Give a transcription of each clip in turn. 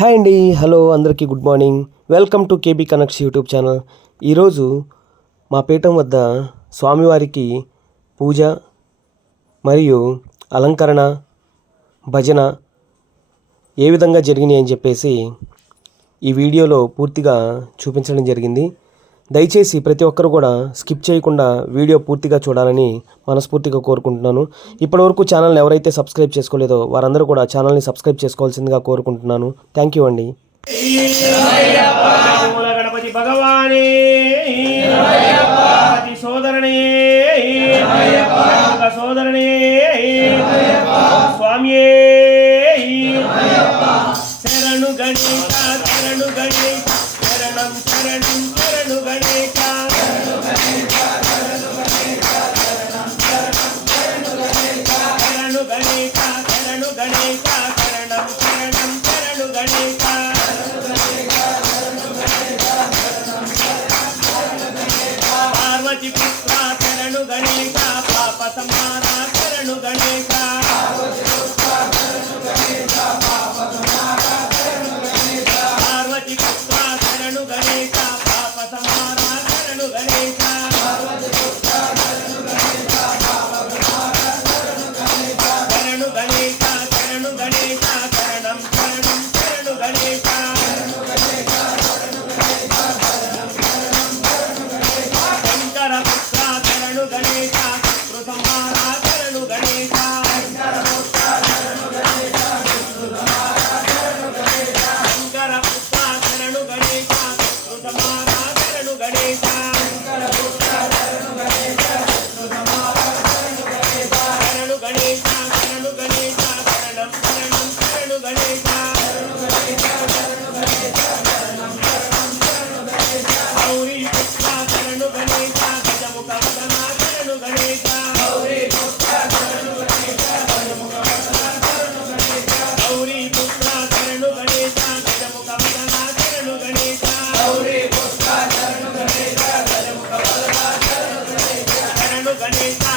Hi అండి hello అందరికీ good morning. Welcome to KB connects YouTube channel. ఈరోజు మా పీఠం వద్ద స్వామివారికి పూజ మరియు అలంకరణ భజన ఏ విధంగా జరిగినాయి అని చెప్పేసి ఈ వీడియోలో పూర్తిగా చూపించడం జరిగింది. దయచేసి ప్రతి ఒక్కరు కూడా స్కిప్ చేయకుండా వీడియో పూర్తిగా చూడాలని మనస్ఫూర్తిగా కోరుకుంటున్నాను. ఇప్పటివరకు ఛానల్ని ఎవరైతే సబ్స్క్రైబ్ చేసుకోలేదో వారందరూ కూడా ఛానల్ని సబ్స్క్రైబ్ చేసుకోవాల్సిందిగా కోరుకుంటున్నాను. థ్యాంక్ యూ అండి. శరణు గణేశ శరణు గణేశ శరణం శరణు గణేశ శరణము Anita.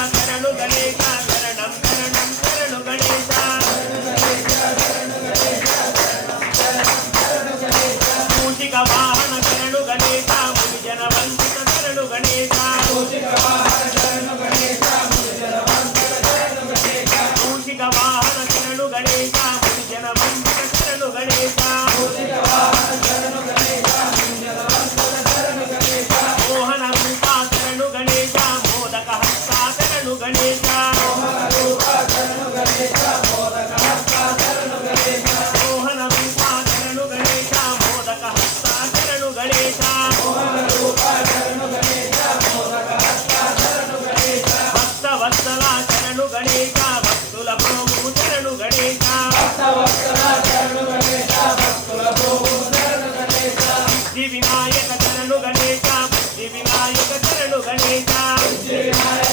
వినాయక చరణు గణేశ.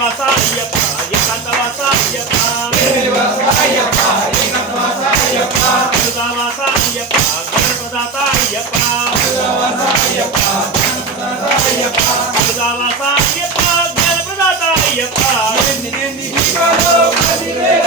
వాస అయ్యప్ప ఏకాంత వాస అయ్యప్ప దుర్గా వాస అయ్యప్ప గణప్రదాత అయ్యప్ప దుర్గా వాస ఎన్ని దీపాలు పదివేల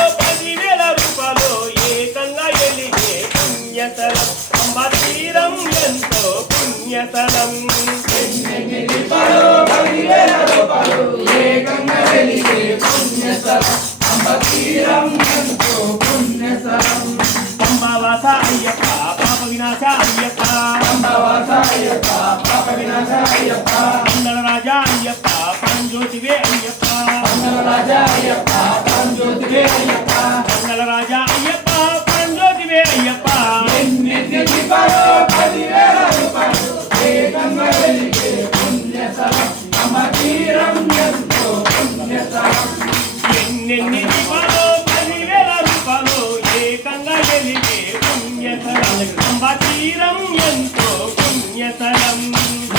అంబావాస అయ్యప్ప పాప వినాశ అయ్యప్ప మండల రాజా అయ్యప్ప పరంజ్యోతివే అయ్యప్ప మండల రాజా అయ్యప్ప పరంజ్యోతివే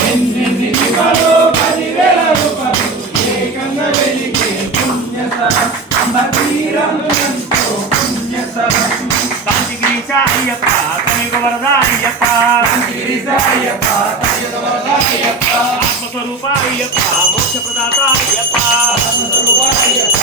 ఎన్నెన్ని దీపాలు పదివేల రూపాయలు ఏకంగా ఎలిగే పుణ్యతలం అంబ తీరం ఎంతో కాంతిగిరీశ అయ్యప్ప కలియుగ వరద అయ్యప్ప. ఆత్మస్వరూప అయ్యప్ప మోక్ష ప్రదాత అయ్యప్ప. ఆత్మస్వరూప అయ్యప్ప.